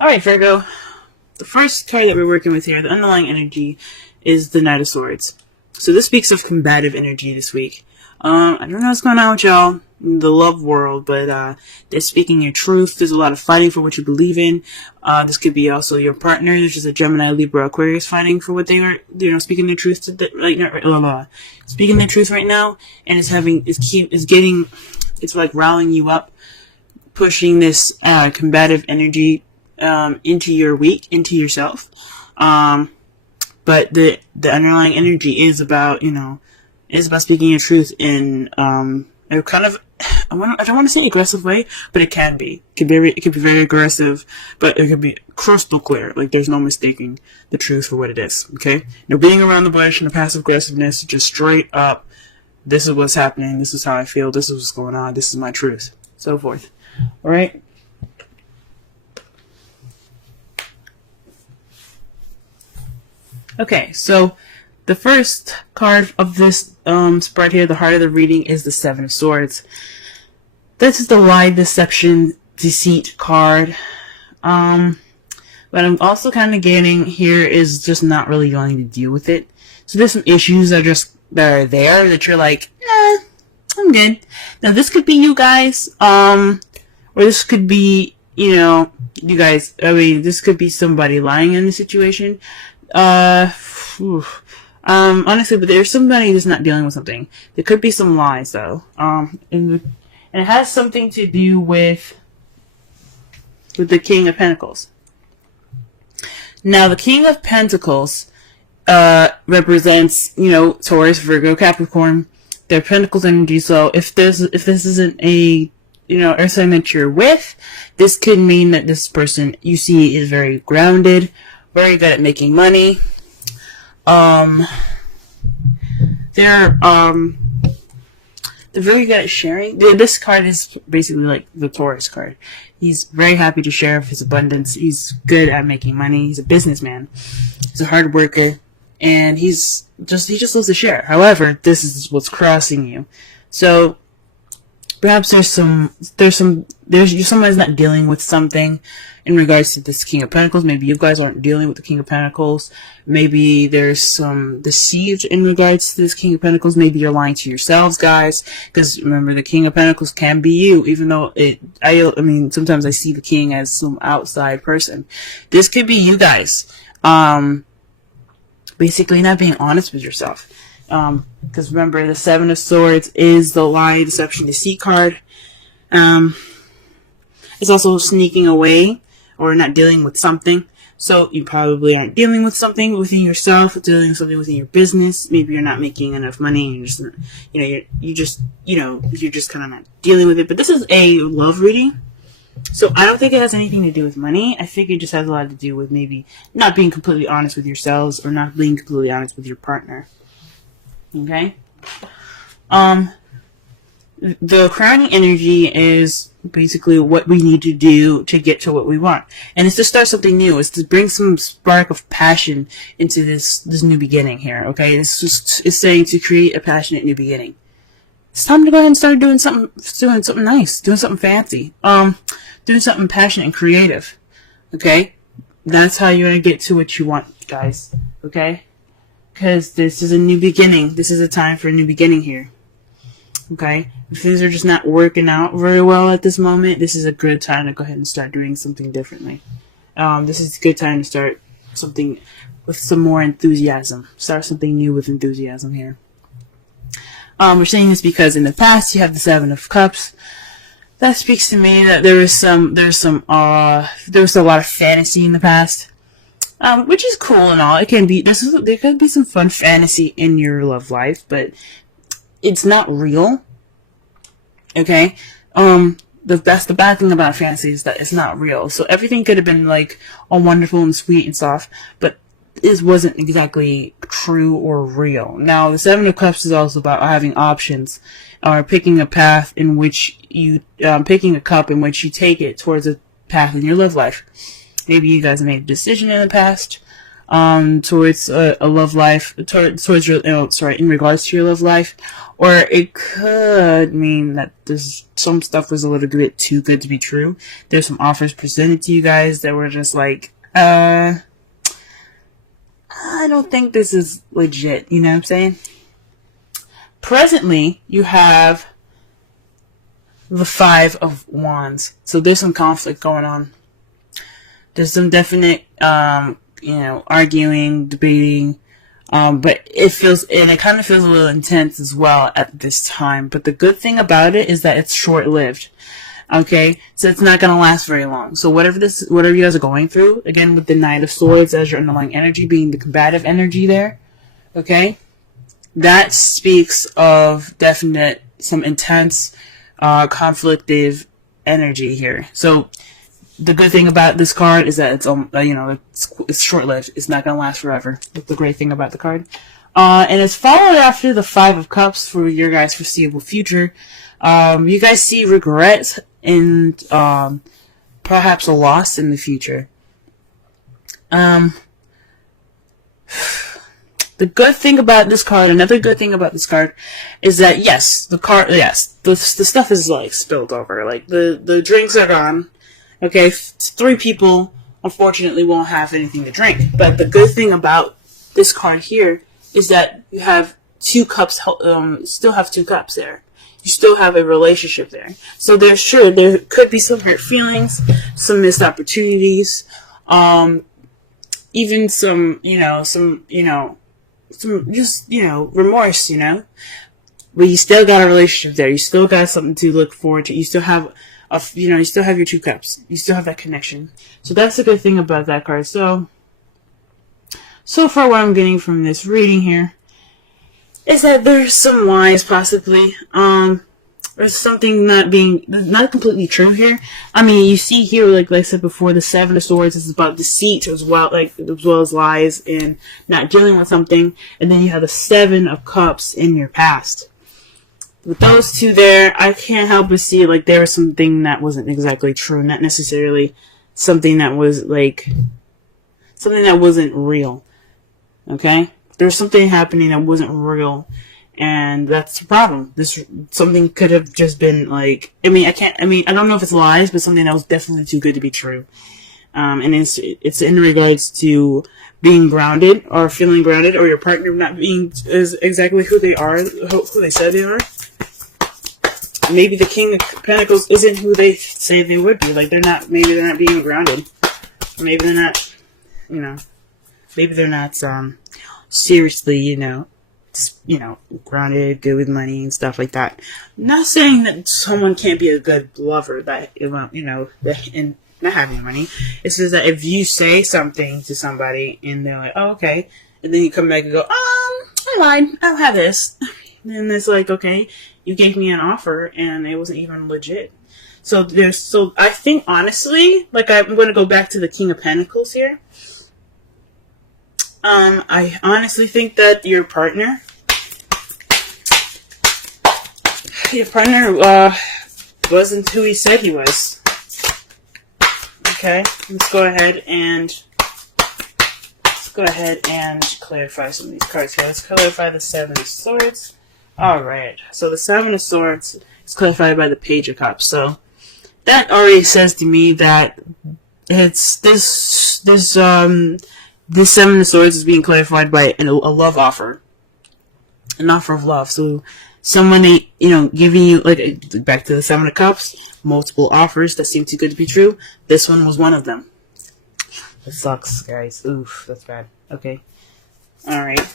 Alright, Virgo. The first card that we're working with here, the underlying energy, is the Knight of Swords. So this speaks of combative energy this week. I don't know what's going on with y'all in the love world, but they're speaking your truth. There's a lot of fighting for what you believe in. This could be also your partner, which is a Gemini, Libra, Aquarius, fighting for what they are, speaking their truth to speaking their truth right now, and it's like rallying you up, pushing this combative energy into your week, into yourself. But the underlying energy is about, speaking your truth in a kind of, I don't want to say aggressive way, but it can be. It could be very aggressive, but it could be crystal clear. Like, there's no mistaking the truth for what it is, okay? No beating around the bush and the passive aggressiveness, just straight up, this is what's happening, this is how I feel, this is what's going on, this is my truth, so forth. Alright? Okay, so the first card of this spread here, the heart of the reading, is the Seven of Swords. This is the lie, deception, deceit card. But I'm also kind of getting here is just not really wanting to deal with it. So there's some issues that are there that you're like, nah, I'm good. Now this could be you guys, or this could be, you guys. I mean, this could be somebody lying in the situation. Honestly, but there's somebody who's not dealing with something. There could be some lies, though. And it has something to do with the King of Pentacles. Now, the King of Pentacles, represents, Taurus, Virgo, Capricorn, their Pentacles energy. So if this isn't a, earth sign that you're with, this could mean that this person you see is very grounded, very good at making money. They're very good at sharing. This card is basically like the Taurus card. He's very happy to share of his abundance. He's good at making money. He's a businessman. He's a hard worker, and he just loves to share. However, this is what's crossing you. So perhaps somebody's not dealing with something in regards to this King of Pentacles. Maybe you guys aren't dealing with the King of Pentacles. Maybe there's some deceived in regards to this King of Pentacles. Maybe you're lying to yourselves, guys. Because remember, the King of Pentacles can be you, even though sometimes I see the King as some outside person. This could be you guys. Basically not being honest with yourself. Because remember, the Seven of Swords is the lie, deception, deceit card. It's also sneaking away or not dealing with something. So you probably aren't dealing with something within yourself, dealing with something within your business. Maybe you're not making enough money, and you're just kind of not dealing with it. But this is a love reading, so I don't think it has anything to do with money. I think it just has a lot to do with maybe not being completely honest with yourselves or not being completely honest with your partner. Okay? The crowning energy is basically what we need to do to get to what we want. And it's to start something new. It's to bring some spark of passion into this new beginning here, okay? It's saying to create a passionate new beginning. It's time to go ahead and start doing something nice, doing something fancy, doing something passionate and creative, okay? That's how you're going to get to what you want, guys, okay? Because this is a new beginning. This is a time for a new beginning here. Okay? If things are just not working out very well at this moment, this is a good time to go ahead and start doing something differently. This is a good time to start something with some more enthusiasm. Start something new with enthusiasm here. We're saying this because in the past you have the Seven of Cups. That speaks to me that there was a lot of fantasy in the past. Which is cool and all. It can be, there could be some fun fantasy in your love life, but it's not real. Okay? That's the bad thing about fantasy, is that it's not real. So everything could have been like all wonderful and sweet and soft, but it wasn't exactly true or real. Now, the Seven of Cups is also about having options, or picking a path in which picking a cup in which you take it towards a path in your love life. Maybe you guys made a decision in the past, towards a love life, towards your, in regards to your love life, or it could mean that there's some stuff was a little bit too good to be true. There's some offers presented to you guys that were just like, I don't think this is legit, you know what I'm saying? Presently, you have the Five of Wands. So there's some conflict going on. There's some definite, arguing, debating, but it kind of feels a little intense as well at this time. But the good thing about it is that it's short-lived. Okay, so it's not going to last very long. So whatever you guys are going through, again with the Knight of Swords as your underlying energy being the combative energy there, okay, that speaks of definite, some intense, conflictive energy here. So the good thing about this card is that it's short-lived. It's not going to last forever. That's the great thing about the card. And it's followed after the Five of Cups for your guys' foreseeable future. You guys see regrets and perhaps a loss in the future. The good thing about this card, another good thing about this card, is that the stuff is like spilled over. Like the drinks are gone. Okay, 3 people unfortunately won't have anything to drink. But the good thing about this card here is that you have 2 cups. Still have 2 cups there. You still have a relationship there. So there could be some hurt feelings, some missed opportunities, even some remorse, but you still got a relationship there. You still got something to look forward to. You still have you still have your 2 cups. You still have that connection. So that's the good thing about that card. So far what I'm getting from this reading here is that there's some lies possibly. There's something not completely true here. I mean, you see here, like I said before, the Seven of Swords is about deceit as well as lies and not dealing with something. And then you have the Seven of Cups in your past. With those 2 there, I can't help but see like there was something that wasn't exactly true, not necessarily something that was something that wasn't real. Okay? There's something happening that wasn't real. And that's the problem. Something could have just been like, I don't know if it's lies, but something that was definitely too good to be true. And it's in regards to being grounded or feeling grounded, or your partner not being is exactly who they are, who they said they are. Maybe the King of Pentacles isn't who they say they would be. Like maybe they're not being grounded. Maybe they're not, maybe they're not, seriously, grounded, good with money and stuff like that. I'm not saying that someone can't be a good lover and not having money. It's just that if you say something to somebody and they're like, oh, okay, and then you come back and go, I lied, I don't have this. Then it's like, okay, you gave me an offer and it wasn't even legit. So I think honestly, like I'm going to go back to the King of Pentacles here. I honestly think that your partner wasn't who he said he was. Okay, let's go ahead and clarify some of these cards here. Let's clarify the Seven of Swords. Alright, so the Seven of Swords is clarified by the Page of Cups. So that already says to me that it's this Seven of Swords is being clarified by a love offer. An offer of love. So someone, giving you, like, back to the Seven of Cups, multiple offers that seem too good to be true. This one was one of them. That sucks, guys. Oof, that's bad. Okay. Alright.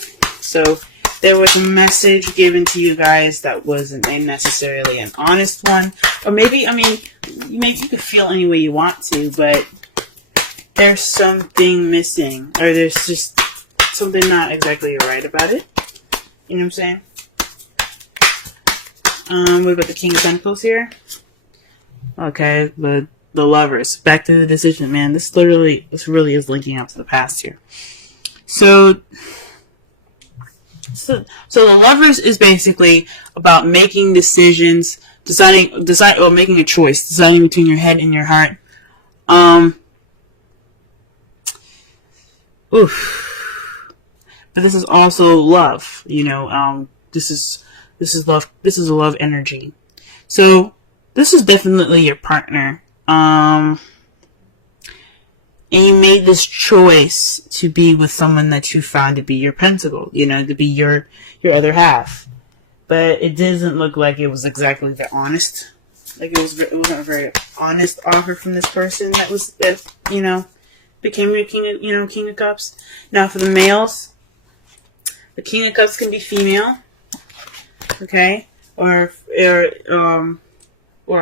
So there was a message given to you guys that wasn't necessarily an honest one. Or maybe you could feel any way you want to, but there's something missing. Or there's just something not exactly right about it. You know what I'm saying? What about the King of Pentacles here? Okay, the Lovers. Back to the decision, man. This really is linking up to the past here. So the Lovers is basically about making decisions, making a choice, deciding between your head and your heart. Oof. But this is also love, you know, this is love, this is a love energy. So, this is definitely your partner. And you made this choice to be with someone that you found to be your pentacle, you know, to be your other half. But it doesn't look like it was exactly the honest, like it wasn't a very honest offer from this person that you know, became your King of Cups. Now for the males, the King of Cups can be female, okay, or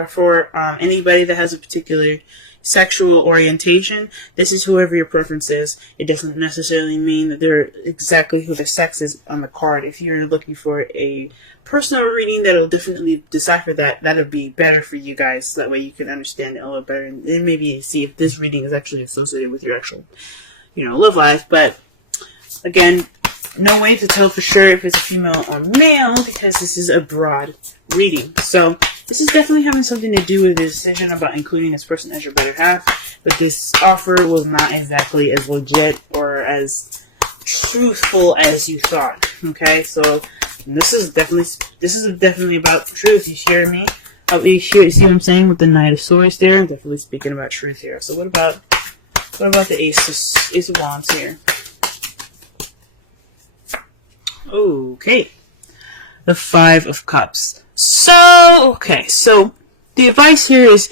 for anybody that has a particular sexual orientation. This is whoever your preference is. It doesn't necessarily mean that they're exactly who their sex is on the card. If you're looking for a personal reading that'll definitely decipher that, that'll be better for you guys. So that way you can understand it a little better, and then maybe see if this reading is actually associated with your actual, you know, love life. But again, no way to tell for sure if it's a female or male, because this is a broad reading. So this is definitely having something to do with the decision about including this person as your better half. But this offer was not exactly as legit or as truthful as you thought. Okay, so this is definitely about truth. You hear me? You see what I'm saying with the Knight of Swords there? I'm definitely speaking about truth here. So what about the Ace of Wands here? Okay, the Five of Cups. So the advice here is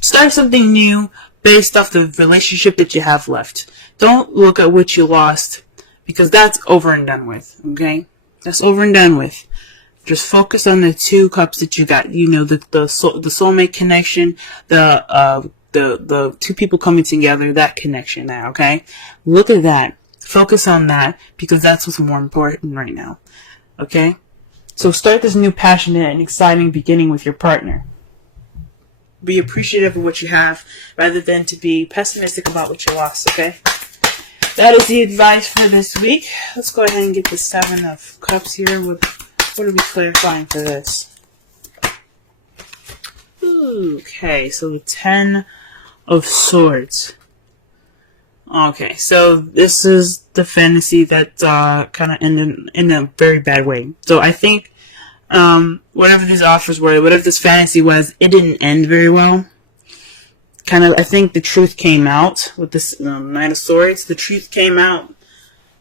start something new based off the relationship that you have left. Don't look at what you lost, because that's over and done with. Okay, that's over and done with. Just focus on the two cups that you got. You know, the soulmate connection, the two people coming together, that connection there. Okay, look at that. Focus on that, because that's what's more important right now. Okay? So start this new passionate and exciting beginning with your partner. Be appreciative of what you have, rather than to be pessimistic about what you lost, okay? That is the advice for this week. Let's go ahead and get the Seven of Cups here. What are we clarifying for this? Okay, so the Ten of Swords. Okay, so this is the fantasy that kind of ended in a very bad way. So I think whatever these offers were, whatever this fantasy was, it didn't end very well. I think the truth came out with this Knight of Swords. The truth came out,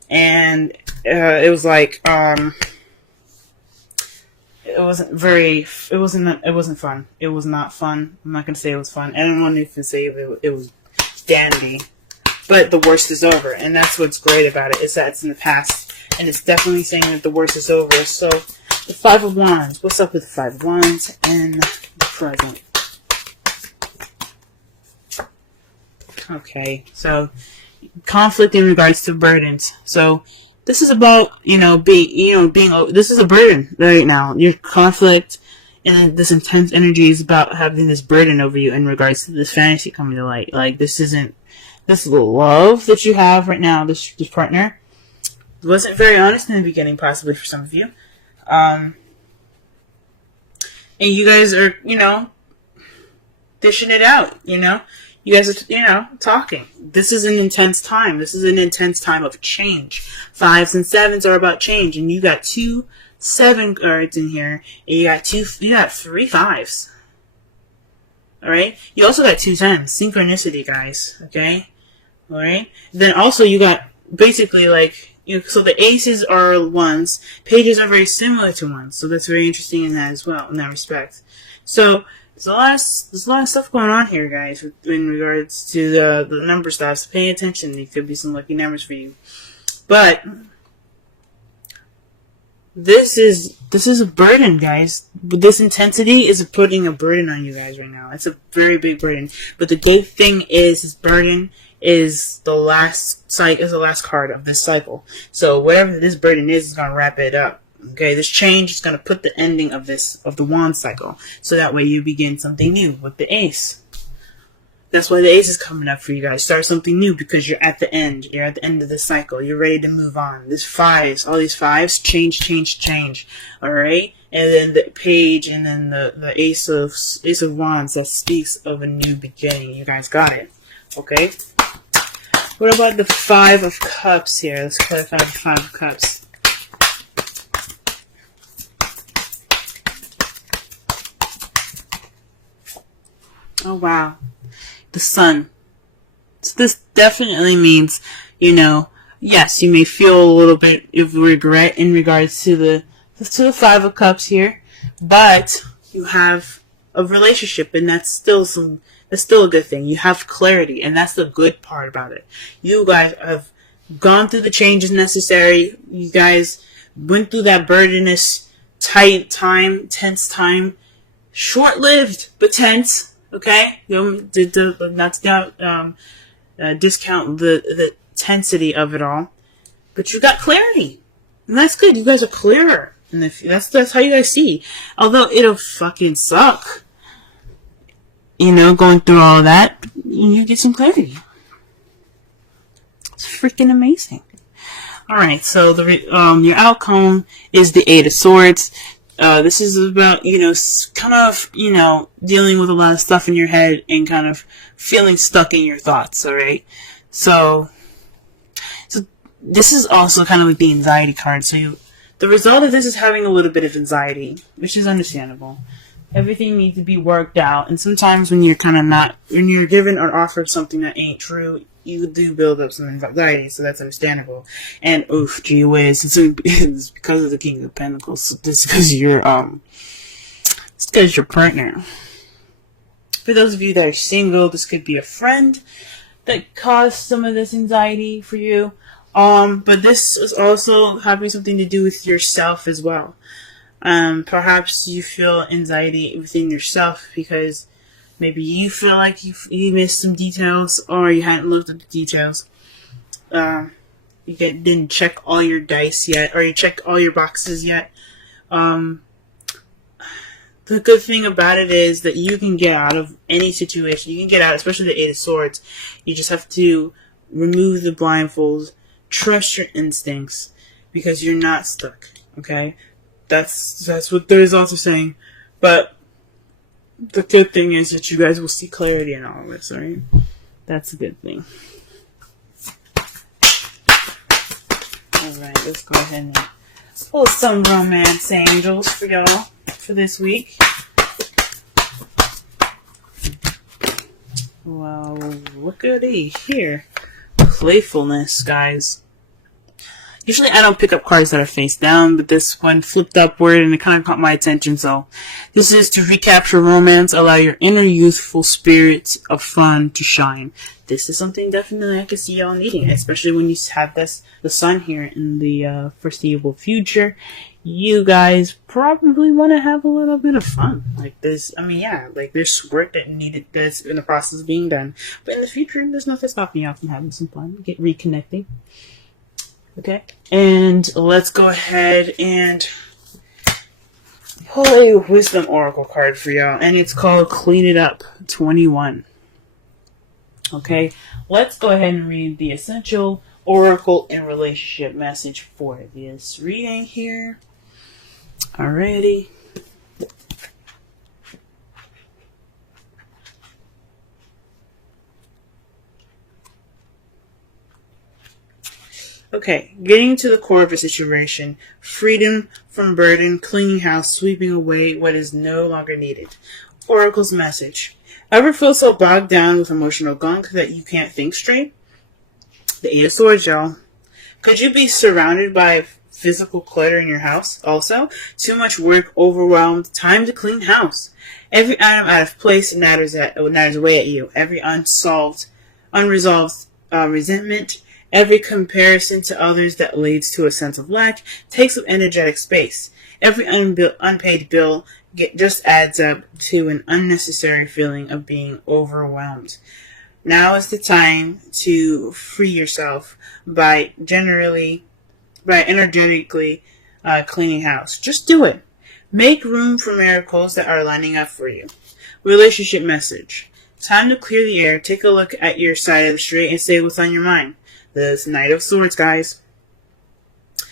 and it was like it wasn't fun. It was not fun. I'm not gonna say it was fun. I don't want to even say it was dandy. But the worst is over, and that's what's great about it, is that it's in the past, and it's definitely saying that the worst is over. So, the Five of Wands. What's up with the Five of Wands and the present? Okay, so conflict in regards to burdens. So, this is about this is a burden right now. Your conflict and this intense energy is about having this burden over you in regards to this fantasy coming to light. Like, this love that you have right now, this partner, wasn't very honest in the beginning, possibly for some of you. And you guys are, dishing it out, You guys are, talking. This is an intense time. This is an intense time of change. Fives and sevens are about change, and you got 2 7 cards in here, and you got 3 fives. Alright? You also got 2 10s. Synchronicity, guys. Okay? Alright? Then also you got basically so the aces are 1s, pages are very similar to 1s, so that's very interesting in that as well, in that respect. So there's a lot of stuff going on here, guys, in regards to the number stuff. So pay attention. There could be some lucky numbers for you. But this is a burden, guys. This intensity is putting a burden on you guys right now. It's a very big burden. But the good thing is, this burden is the last card of this cycle. So whatever this burden is gonna wrap it up. Okay, this change is gonna put the ending of the wand cycle. So that way you begin something new with the ace. That's why the ace is coming up for you guys. Start something new, because you're at the end. You're at the end of the cycle. You're ready to move on. This fives, all these fives, change. Alright? And then the page, and then the ace of wands, that speaks of a new beginning. You guys got it. Okay? What about the Five of Cups here? Let's clarify the Five of Cups. Oh, wow. The Sun. So this definitely means, yes, you may feel a little bit of regret in regards to the Five of Cups here, but you have a relationship, and that's still a good thing. You have clarity, and that's the good part about it. You guys have gone through the changes necessary. You guys went through that burdenous, tight time, tense time, short-lived but tense. Okay, not to discount the tensity of it all, but you got clarity, and that's good. You guys are clearer, and that's how you guys see. Although it'll fucking suck, going through all of that, you get some clarity. It's freaking amazing. All right, so your outcome is the Eight of Swords. This is about, kind of, dealing with a lot of stuff in your head and kind of feeling stuck in your thoughts, alright? So this is also kind of like the anxiety card. So the result of this is having a little bit of anxiety, which is understandable. Everything needs to be worked out, and sometimes when you're when you're given or offered something that ain't true, you do build up some anxiety, so that's understandable. And gee whiz, it's because of the King of Pentacles. So this because it's because your partner. For those of you that are single, this could be a friend that caused some of this anxiety for you. But this is also having something to do with yourself as well. Perhaps you feel anxiety within yourself because maybe you feel like you missed some details, or you hadn't looked at the details. You didn't check all your dice yet, or you checked all your boxes yet. The good thing about it is that you can get out of any situation. You can get out, especially the Eight of Swords. You just have to remove the blindfolds, trust your instincts, because you're not stuck. Okay, that's what the results are saying. But the good thing is that you guys will see clarity in all of this, alright? That's a good thing. Alright, let's go ahead and pull some romance angels for y'all for this week. Well, look at it here. Playfulness, guys. Usually I don't pick up cards that are face down, but this one flipped upward and it kind of caught my attention. So this is to recapture romance, allow your inner youthful spirits of fun to shine. This is something definitely I can see y'all needing, especially when you have the sun here in the foreseeable future. You guys probably want to have a little bit of fun. Like this, like there's work that's in the process of being done. But in the future, there's nothing stopping y'all from having some fun, reconnecting. Okay, and let's go ahead and pull a Wisdom Oracle card for y'all, and it's called Clean It Up 21. Okay, let's go ahead and read the Essential Oracle and Relationship message for this reading here. Alrighty. Okay, getting to the core of a situation, freedom from burden, cleaning house, sweeping away what is no longer needed. Oracle's message. Ever feel so bogged down with emotional gunk that you can't think straight? The Eight of Swords, y'all. Could you be surrounded by physical clutter in your house? Also, too much work, overwhelmed, time to clean house. Every item out of place natters away at you. Every unresolved resentment, every comparison to others that leads to a sense of lack takes up energetic space. Every unpaid bill just adds up to an unnecessary feeling of being overwhelmed. Now is the time to free yourself by energetically cleaning house. Just do it. Make room for miracles that are lining up for you. Relationship message. Time to clear the air. Take a look at your side of the street and say what's on your mind. This Knight of Swords, guys.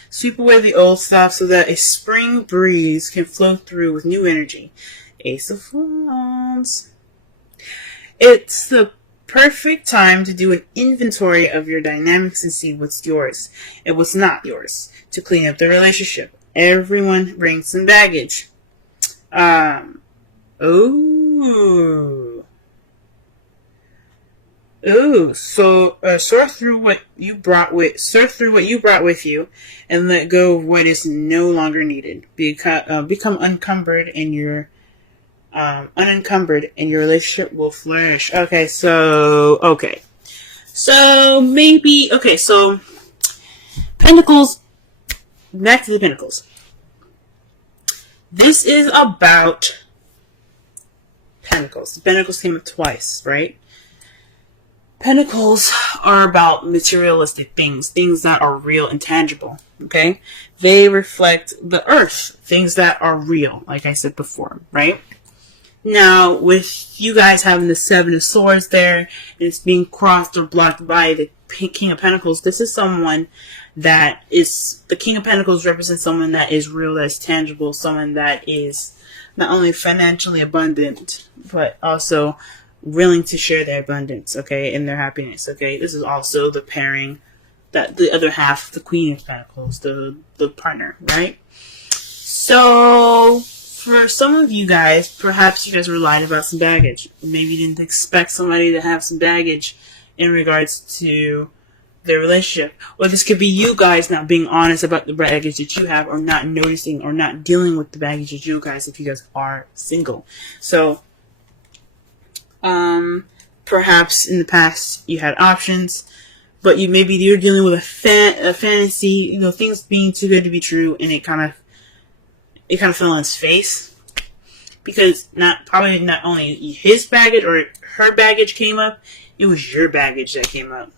Sweep away the old stuff so that a spring breeze can flow through with new energy. Ace of Wands. It's the perfect time to do an inventory of your dynamics and see what's yours and what's not yours to clean up the relationship. Everyone brings some baggage. So sort through what you brought with you, and let go of what is no longer needed. Become unencumbered, and your relationship will flourish. So Pentacles. Back to the Pentacles. This is about Pentacles. The Pentacles came up twice, right? Pentacles are about materialistic things that are real and tangible, okay? They reflect the earth, things that are real, like I said before, right? Now, with you guys having the Seven of Swords there, and it's being crossed or blocked by the King of Pentacles, this is someone that is, the King of Pentacles represents someone that is real, that's tangible, someone that is not only financially abundant, but also willing to share their abundance, okay, and their happiness, okay. This is also the pairing that the other half, the Queen of Pentacles, the partner, right? So, for some of you guys, perhaps you guys were lying about some baggage. Maybe you didn't expect somebody to have some baggage in regards to their relationship. Or this could be you guys not being honest about the baggage that you have, or not noticing or not dealing with the baggage that you guys, if you guys are single. So, perhaps in the past you had options, but you're dealing with a fantasy, things being too good to be true, and it kind of fell on its face, because not only his baggage or her baggage came up, it was your baggage that came up.